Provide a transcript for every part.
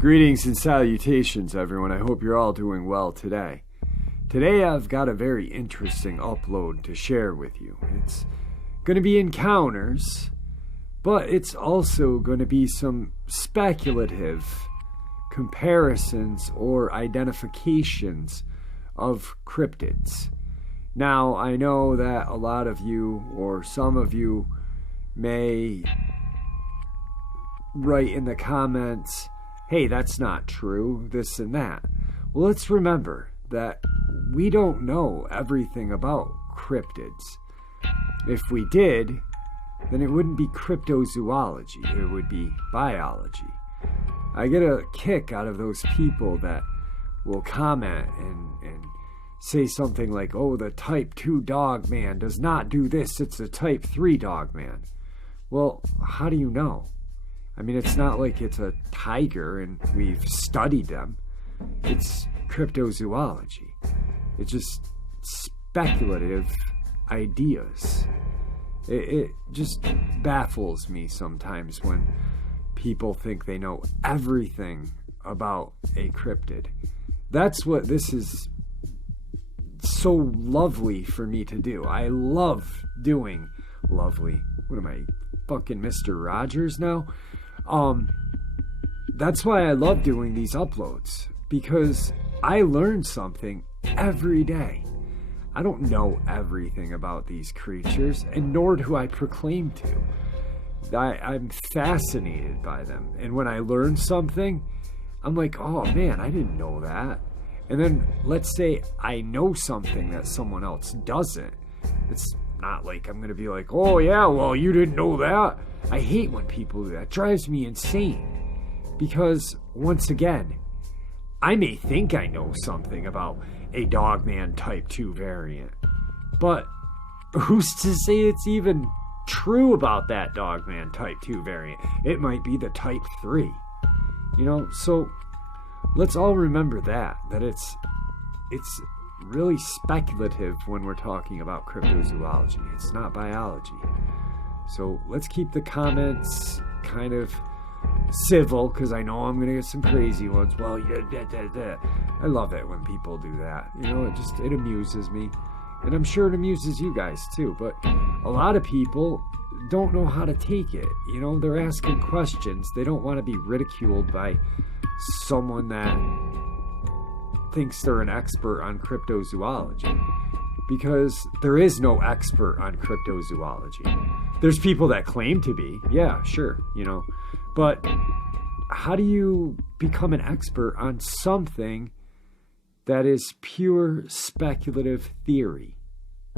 Greetings and salutations, everyone. I hope you're all doing well today. Today I've got a very interesting upload to share with you. It's going to be encounters, but it's also going to be some speculative comparisons or identifications of cryptids. Now, I know that a lot of you, or some of you, may write in the comments, hey, that's not true, this and that. Well, let's remember that we don't know everything about cryptids. If we did, then it wouldn't be cryptozoology, it would be biology. I get a kick out of those people that will comment and say something like, oh, the type 2 dog man does not do this, it's a type 3 dog man. Well, how do you know? I mean, it's not like it's a tiger and we've studied them. It's cryptozoology. It's just speculative ideas. It just baffles me sometimes when people think they know everything about a cryptid. That's what this is so lovely for me to do. I love doing lovely. What am I, fucking Mr. Rogers now? That's why I love doing these uploads, because I learn something every day. I don't know everything about these creatures, and nor do I proclaim to. I'm fascinated by them, and when I learn something, I'm like, oh man, I didn't know that. And then let's say I know something that someone else doesn't. It's not like I'm gonna be like, oh yeah, well, you didn't know that. I hate when people do that. It drives me insane. Because, once again, I may think I know something about a Dogman Type 2 variant, but who's to say it's even true about that Dogman Type 2 variant? It might be the Type 3. You know, so let's all remember that it's really speculative when we're talking about cryptozoology. It's not biology. So let's keep the comments kind of civil, because I know I'm going to get some crazy ones. Well, yeah, I love it when people do that. You know, it amuses me. And I'm sure it amuses you guys too. But a lot of people don't know how to take it. You know, they're asking questions. They don't want to be ridiculed by someone that thinks they're an expert on cryptozoology. Because there is no expert on cryptozoology. There's people that claim to be. Yeah, sure, you know. But how do you become an expert on something that is pure speculative theory?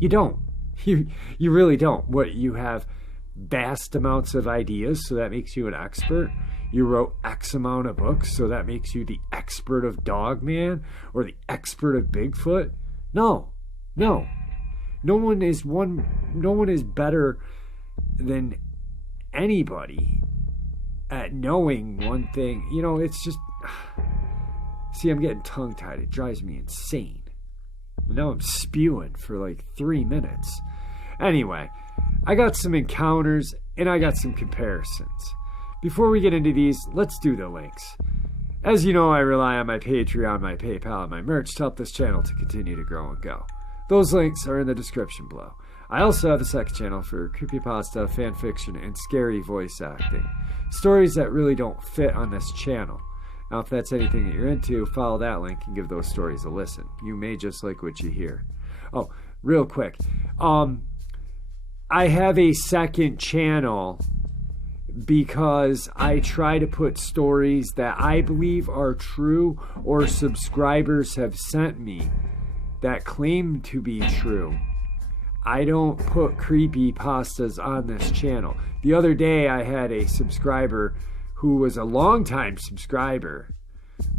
You don't. You really don't. What, you have vast amounts of ideas, so that makes you an expert? You wrote X amount of books, so that makes you the expert of Dogman or the expert of Bigfoot? No. No one is better than anybody at knowing one thing. You know, it's just, see, I'm getting tongue-tied. It drives me insane. Now I'm spewing for like 3 minutes. Anyway, I got some encounters and I got some comparisons. Before we get into these, let's do the links. As you know, I rely on my Patreon, my PayPal, and my merch to help this channel to continue to grow and go. Those links are in the description below. I also have a second channel for creepypasta, fanfiction, and scary voice acting. Stories that really don't fit on this channel. Now, if that's anything that you're into, follow that link and give those stories a listen. You may just like what you hear. Oh, real quick. I have a second channel because I try to put stories that I believe are true or subscribers have sent me that claim to be true. I don't put creepypastas on this channel. The other day I had a subscriber who was a longtime subscriber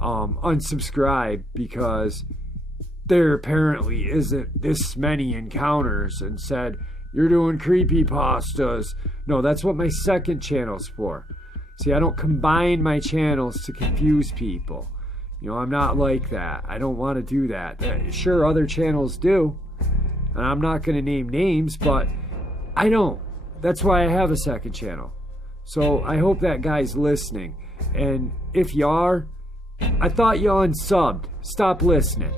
unsubscribe because there apparently isn't this many encounters and said, you're doing creepypastas. No, that's what my second channel's for. See, I don't combine my channels to confuse people. You know, I'm not like that. I don't want to do that. Sure, other channels do. And I'm not going to name names, but I don't. That's why I have a second channel. So I hope that guy's listening. And if you are, I thought you unsubbed. Stop listening.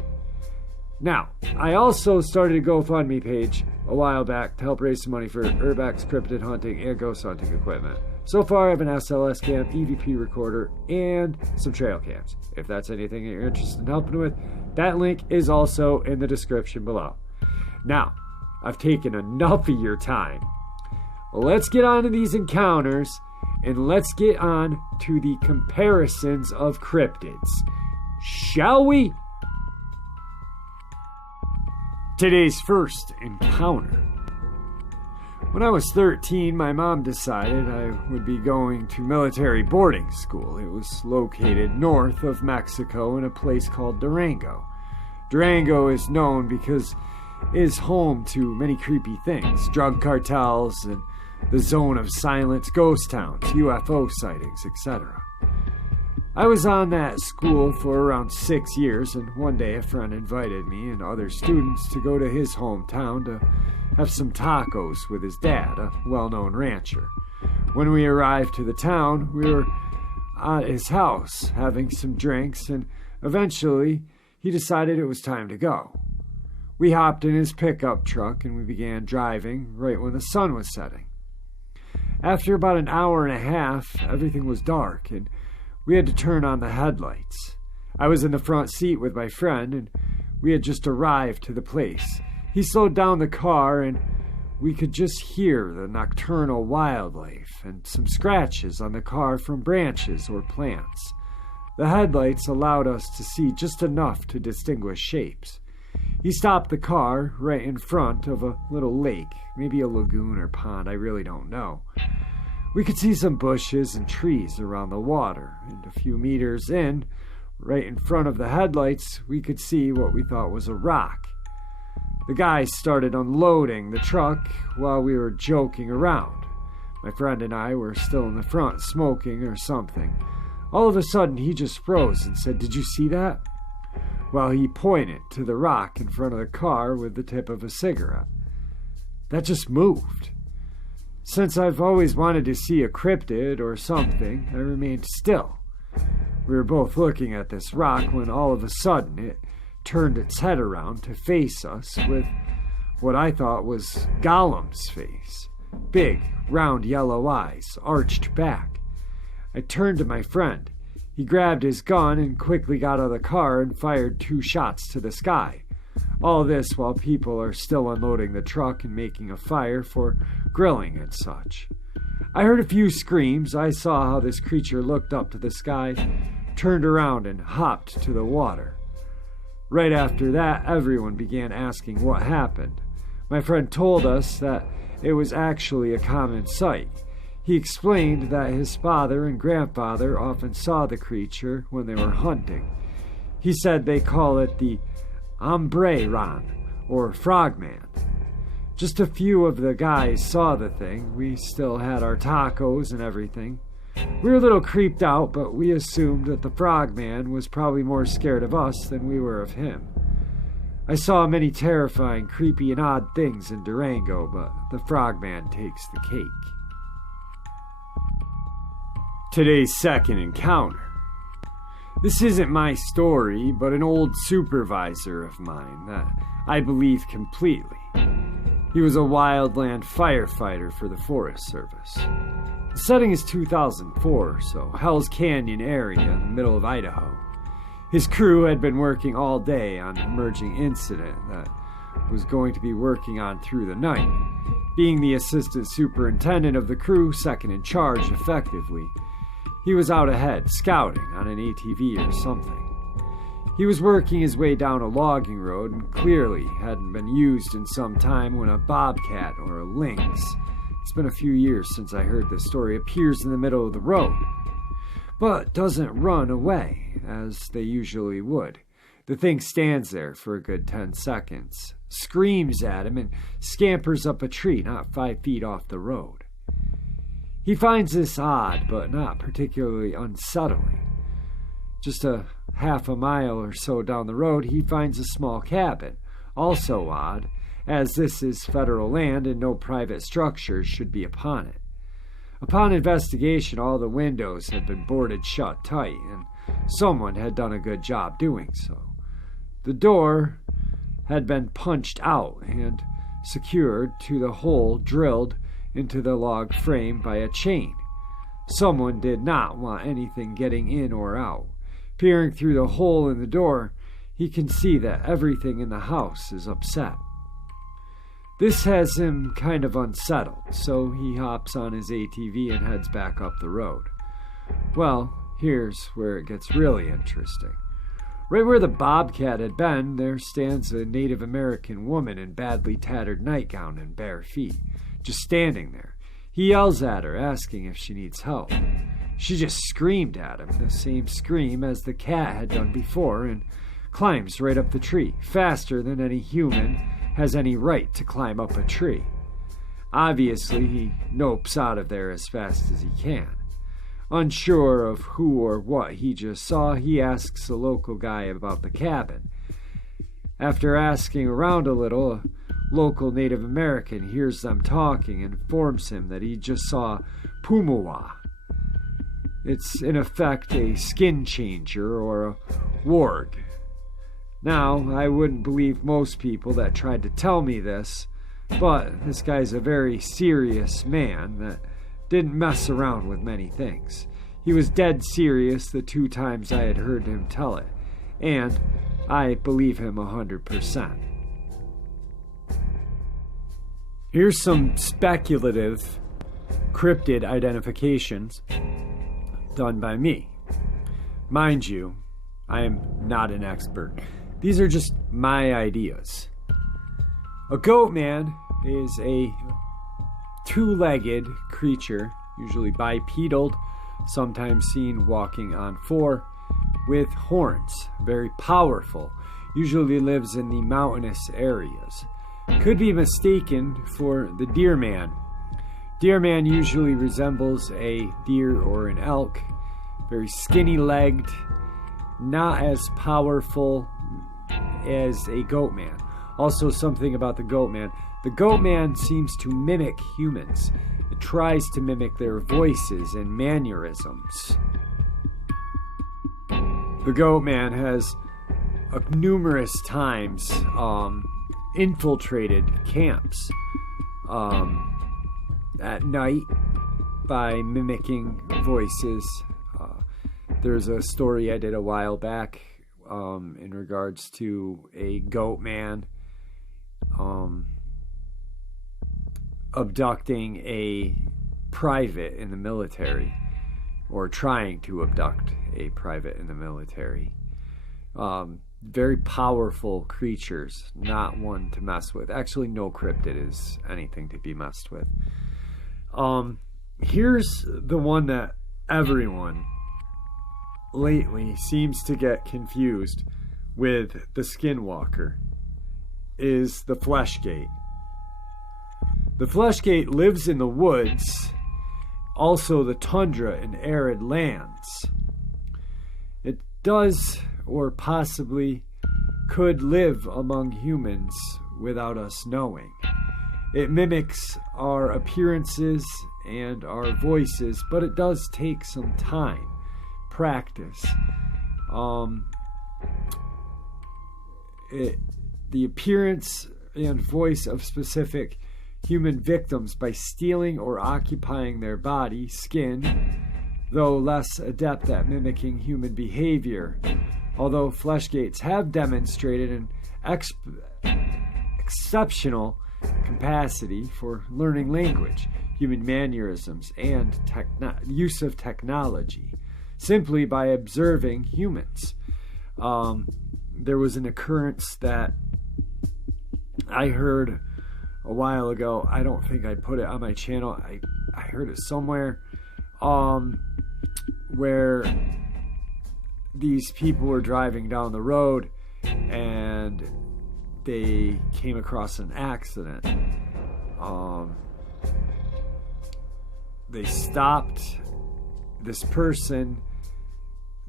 Now, I also started a GoFundMe page a while back to help raise some money for Urbex cryptid hunting and ghost hunting equipment. So far, I have an SLS cam, EVP recorder, and some trail cams. If that's anything that you're interested in helping with, that link is also in the description below. Now, I've taken enough of your time. Let's get on to these encounters, and let's get on to the comparisons of cryptids. Shall we? Today's first encounter. When I was 13, my mom decided I would be going to military boarding school. It was located north of Mexico in a place called Durango. Durango is known because it is home to many creepy things, drug cartels and the zone of silence, ghost towns, UFO sightings, etc. I was on that school for around 6 years, and one day a friend invited me and other students to go to his hometown to have some tacos with his dad, a well-known rancher. When we arrived to the town, we were at his house having some drinks, and eventually he decided it was time to go. We hopped in his pickup truck and we began driving right when the sun was setting. After about an hour and a half, everything was dark, and we had to turn on the headlights. I was in the front seat with my friend, and we had just arrived to the place. He slowed down the car, and we could just hear the nocturnal wildlife and some scratches on the car from branches or plants. The headlights allowed us to see just enough to distinguish shapes. He stopped the car right in front of a little lake, maybe a lagoon or pond, I really don't know. We could see some bushes and trees around the water, and a few meters in, right in front of the headlights, we could see what we thought was a rock. The guy started unloading the truck while we were joking around. My friend and I were still in the front smoking or something. All of a sudden, he just froze and said, "Did you see that?" While he pointed to the rock in front of the car with the tip of a cigarette. That just moved. Since I've always wanted to see a cryptid or something, I remained still. We were both looking at this rock when all of a sudden it turned its head around to face us with what I thought was Gollum's face. Big, round yellow eyes, arched back. I turned to my friend. He grabbed his gun and quickly got out of the car and fired 2 shots to the sky. All this while people are still unloading the truck and making a fire for grilling and such. I heard a few screams. I saw how this creature looked up to the sky, turned around and hopped to the water. Right after that, everyone began asking what happened. My friend told us that it was actually a common sight. He explained that his father and grandfather often saw the creature when they were hunting. He said they call it the Hombre Ran, or Frogman. Just a few of the guys saw the thing. We still had our tacos and everything. We were a little creeped out, but we assumed that the Frogman was probably more scared of us than we were of him. I saw many terrifying, creepy, and odd things in Durango, but the Frogman takes the cake. Today's second encounter. This isn't my story, but an old supervisor of mine that I believe completely. He was a wildland firefighter for the Forest Service. The setting is 2004, so Hell's Canyon area in the middle of Idaho. His crew had been working all day on an emerging incident that was going to be working on through the night. Being the assistant superintendent of the crew, second in charge effectively, he was out ahead, scouting on an ATV or something. He was working his way down a logging road and clearly hadn't been used in some time when a bobcat or a lynx, it's been a few years since I heard this story, appears in the middle of the road, but doesn't run away, as they usually would. The thing stands there for a good 10 seconds, screams at him, and scampers up a tree not 5 feet off the road. He finds this odd, but not particularly unsettling. Just a half a mile or so down the road, he finds a small cabin, also odd, as this is federal land and no private structures should be upon it. Upon investigation, all the windows had been boarded shut tight, and someone had done a good job doing so. The door had been punched out and secured to the hole drilled into the log frame by a chain. Someone did not want anything getting in or out. Peering through the hole in the door, he can see that everything in the house is upset. This has him kind of unsettled, so he hops on his ATV and heads back up the road. Well, here's where it gets really interesting. Right where the bobcat had been, there stands a Native American woman in badly tattered nightgown and bare feet, just standing there. He yells at her, asking if she needs help. She just screamed at him, the same scream as the cat had done before, and climbs right up the tree, faster than any human has any right to climb up a tree. Obviously, he nopes out of there as fast as he can. Unsure of who or what he just saw, he asks a local guy about the cabin. After asking around a little, a local Native American hears them talking and informs him that he just saw Pumuwa. It's in effect a skin changer or a warg. Now, I wouldn't believe most people that tried to tell me this, but this guy's a very serious man that didn't mess around with many things. He was dead serious the 2 times I had heard him tell it, and I believe him 100%. Here's some speculative cryptid identifications done by me. Mind you, I am not an expert. These are just my ideas. A goat man is a 2-legged creature, usually bipedal, sometimes seen walking on 4, with horns, very powerful, usually lives in the mountainous areas. Could be mistaken for the deer man. Deer man usually resembles a deer or an elk, very skinny-legged, not as powerful as a goat man. Also, something about the goat man. The goat man seems to mimic humans. It tries to mimic their voices and mannerisms. The goat man has numerous times infiltrated camps at night by mimicking voices. There's a story I did a while back in regards to a goat man abducting a private in the military, or trying to abduct a private in the military. Very powerful creatures, not one to mess with. Actually, no cryptid is anything to be messed with. Here's the one that everyone lately seems to get confused with the skinwalker, is the fleshgate. The fleshgate lives in the woods, also the tundra and arid lands. It does, or possibly could, live among humans without us knowing. It mimics our appearances and our voices, but it does take some time, practice. The appearance and voice of specific human victims by stealing or occupying their body, skin, though less adept at mimicking human behavior. Although fleshgates have demonstrated an exceptional capacity for learning language, human mannerisms, and use of technology, simply by observing humans. There was an occurrence that I heard a while ago. I don't think I put it on my channel. I heard it somewhere, where these people were driving down the road and they came across an accident. They stopped this person.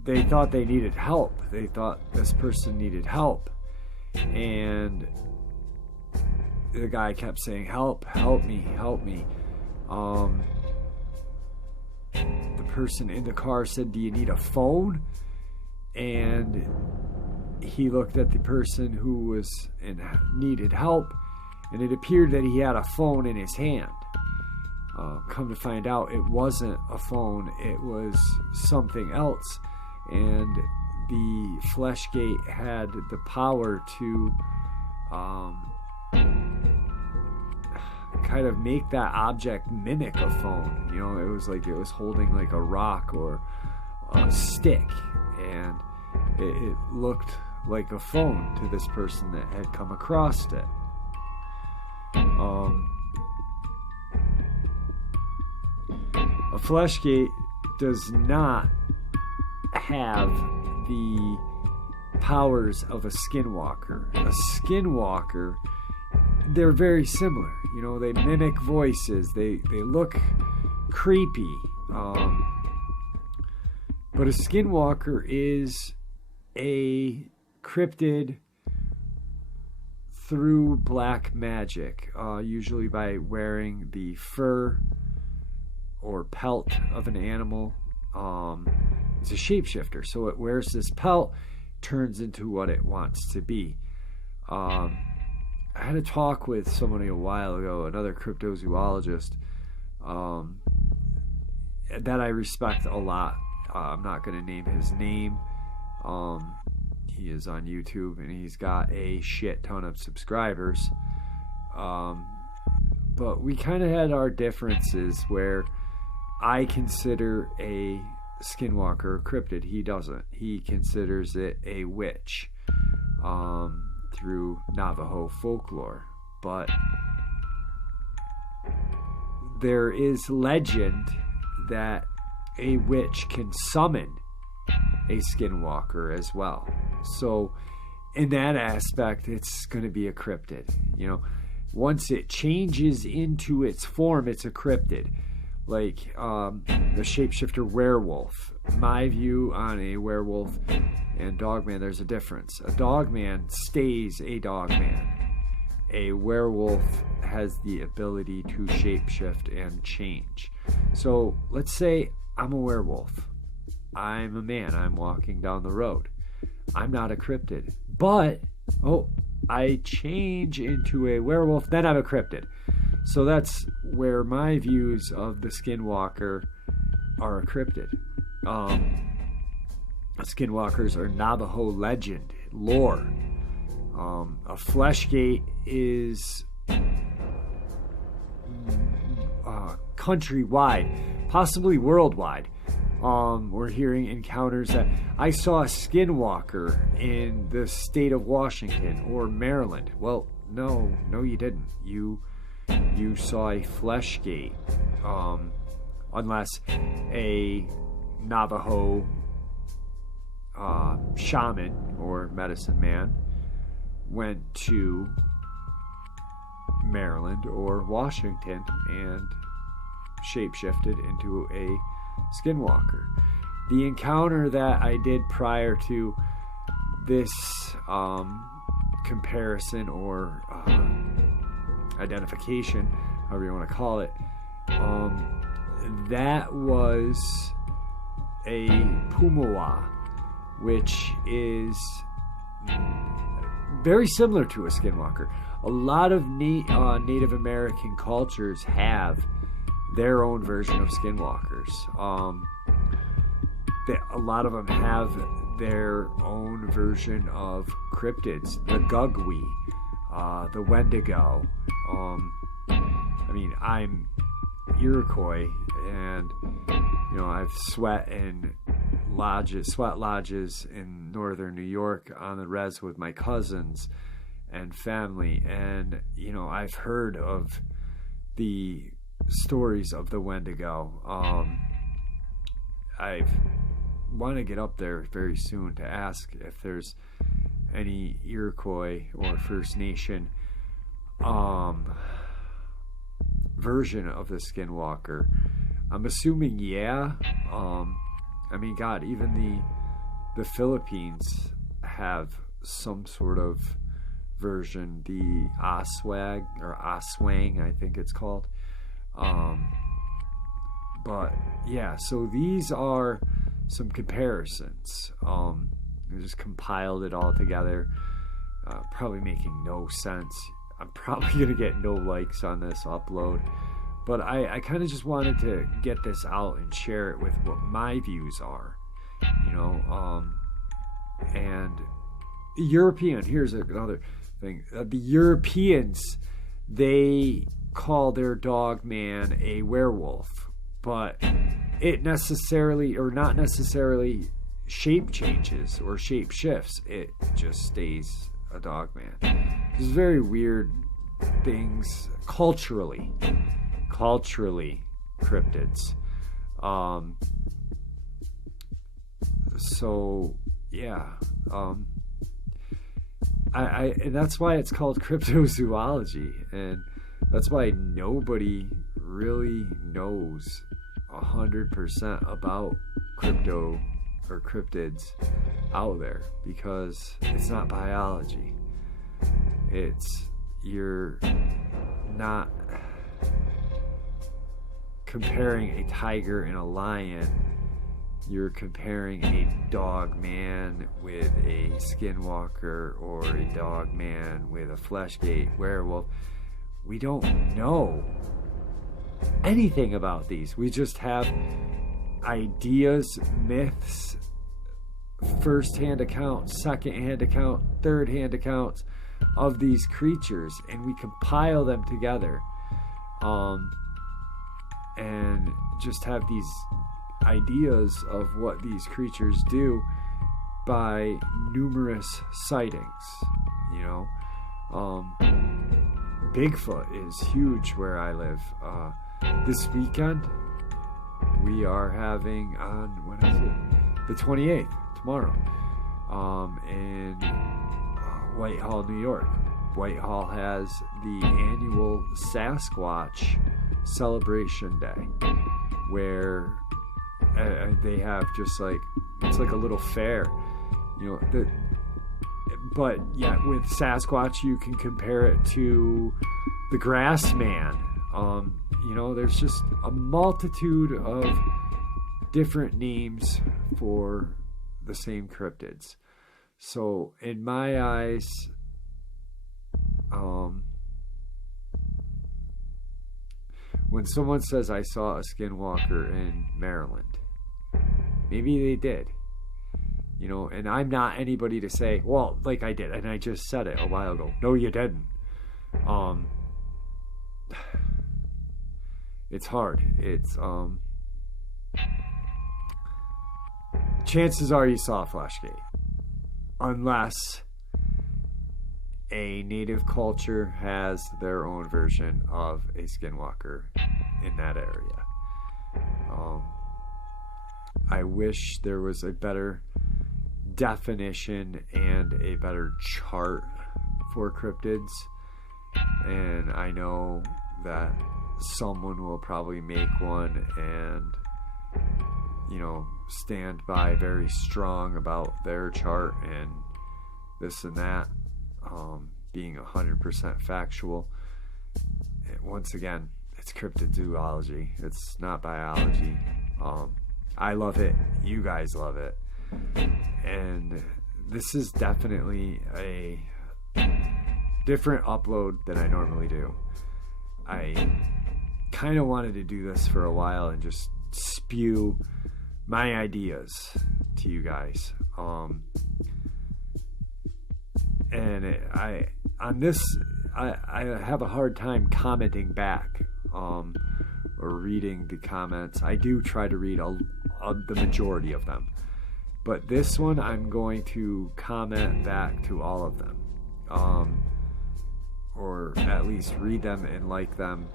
They thought they needed help. They thought this person needed help. And the guy kept saying, help me. The person in the car said, do you need a phone? And he looked at the person who was and needed help, and it appeared that he had a phone in his hand. Come to find out, it wasn't a phone, it was something else, and the Fleshgate had the power to kind of make that object mimic a phone. You know, it was like it was holding like a rock or a stick, and it looked like a phone to this person that had come across it. A Fleshgate does not have the powers of a skinwalker. A skinwalker, they're very similar. You know, they mimic voices. They look creepy. But a skinwalker is a cryptid through black magic, usually by wearing the fur or pelt of an animal. It's a shapeshifter, so it wears this pelt, turns into what it wants to be. I had a talk with somebody a while ago, another cryptozoologist, that I respect a lot. I'm not going to name his name. He is on YouTube, and he's got a shit ton of subscribers. But we kind of had our differences where I consider a skinwalker a cryptid. He doesn't. He considers it a witch through Navajo folklore. But there is legend that a witch can summon a skinwalker as well. So in that aspect, it's going to be a cryptid. You know, once it changes into its form, it's a cryptid. Like the shapeshifter werewolf. My view on a werewolf and dogman, there's a difference. A dogman stays a dogman. A werewolf has the ability to shapeshift and change. So let's say I'm a werewolf. I'm a man. I'm walking down the road. I'm not a cryptid. But, I change into a werewolf, then I'm a cryptid. So that's where my views of the skinwalker are a cryptid. Skinwalkers are Navajo legend, lore. A Fleshgate is countrywide, possibly worldwide. We're hearing encounters that I saw a skinwalker in the state of Washington or Maryland. Well, no, you didn't. You saw a Fleshgate, unless a Navajo shaman or medicine man went to Maryland or Washington and shapeshifted into a skinwalker. The encounter that I did prior to this comparison or identification, however you want to call it, that was a Pumawa, which is very similar to a skinwalker. A lot of Native American cultures have their own version of skinwalkers. A lot of them have their own version of cryptids. The Gugwi, the Wendigo. I'm Iroquois, and I've sweat lodges in northern New York on the res with my cousins and family, and I've heard of the stories of the Wendigo. I want to get up there very soon to ask if there's any Iroquois or First Nation version of the skinwalker. I'm assuming yeah. God, even the Philippines have some sort of version, the Oswag or Oswang, I think it's called. But yeah, so these are some comparisons. I just compiled it all together, probably making no sense. I'm probably gonna get no likes on this upload, but I kind of just wanted to get this out and share it with what my views are, and European. Here's another thing: the Europeans, they call their dog man a werewolf, but it necessarily or not necessarily shape changes or shape shifts. It just stays a dog man. There's very weird things culturally, cryptids. So yeah, and that's why it's called cryptozoology, and that's why nobody really knows 100% about crypto or cryptids out there, because it's not biology. You're not comparing a tiger and a lion. You're comparing a dog man with a skinwalker or a dog man with a fleshgate werewolf. We don't know anything about these. We just have ideas, myths, first-hand accounts, second-hand account, third-hand accounts of these creatures, and we compile them together, and just have these ideas of what these creatures do by numerous sightings. Bigfoot is huge where I live. This weekend we are having on, when is it? The 28th, tomorrow, in Whitehall, New York. Whitehall has the annual Sasquatch Celebration Day, where they have just like, it's like a little fair, but yeah, with Sasquatch you can compare it to the Grass Man. There's just a multitude of different names for the same cryptids. So in my eyes, when someone says I saw a skinwalker in Maryland, maybe they did, and I'm not anybody to say, well, like I did, and I just said it a while ago. No, you didn't. It's hard. It's chances are you saw a fleshgate, unless a native culture has their own version of a skinwalker in that area. I wish there was a better definition and a better chart for cryptids, and I know that someone will probably make one and stand by very strong about their chart and this and that, being 100% factual. Once again, it's cryptozoology. It's not biology. I love it. You guys love it. And this is definitely a different upload than I normally do. I kind of wanted to do this for a while and just spew my ideas to you guys. I have a hard time commenting back, or reading the comments. I do try to read the majority of them, but this one I'm going to comment back to all of them, or at least read them and like them,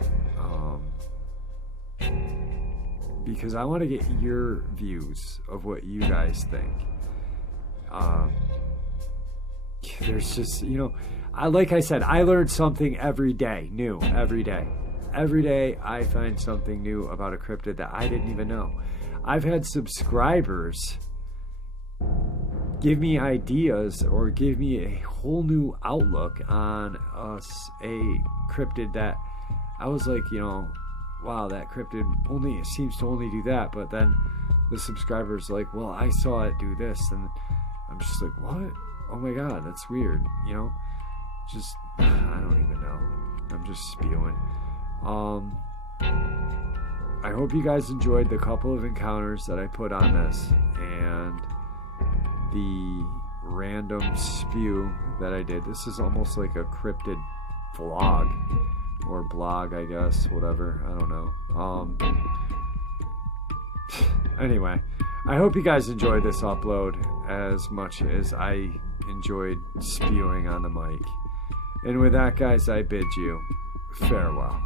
because I want to get your views of what you guys think. There's just, like I said, I learn something every day, new, every day. Every day I find something new about a cryptid that I didn't even know. I've had subscribers give me ideas or give me a whole new outlook on a cryptid that I was like, you know, wow, that cryptid only seems to only do that. But then the subscriber's like, well, I saw it do this, and I'm just like, what? Oh my god, that's weird, you know? Just, I don't even know. I'm just spewing. I hope you guys enjoyed the couple of encounters that I put on this, and the random spew that I did. This is almost like a cryptid vlog, or blog, I guess, whatever, I don't know. Anyway, I hope you guys enjoyed this upload as much as I enjoyed spewing on the mic. And with that, guys, I bid you farewell.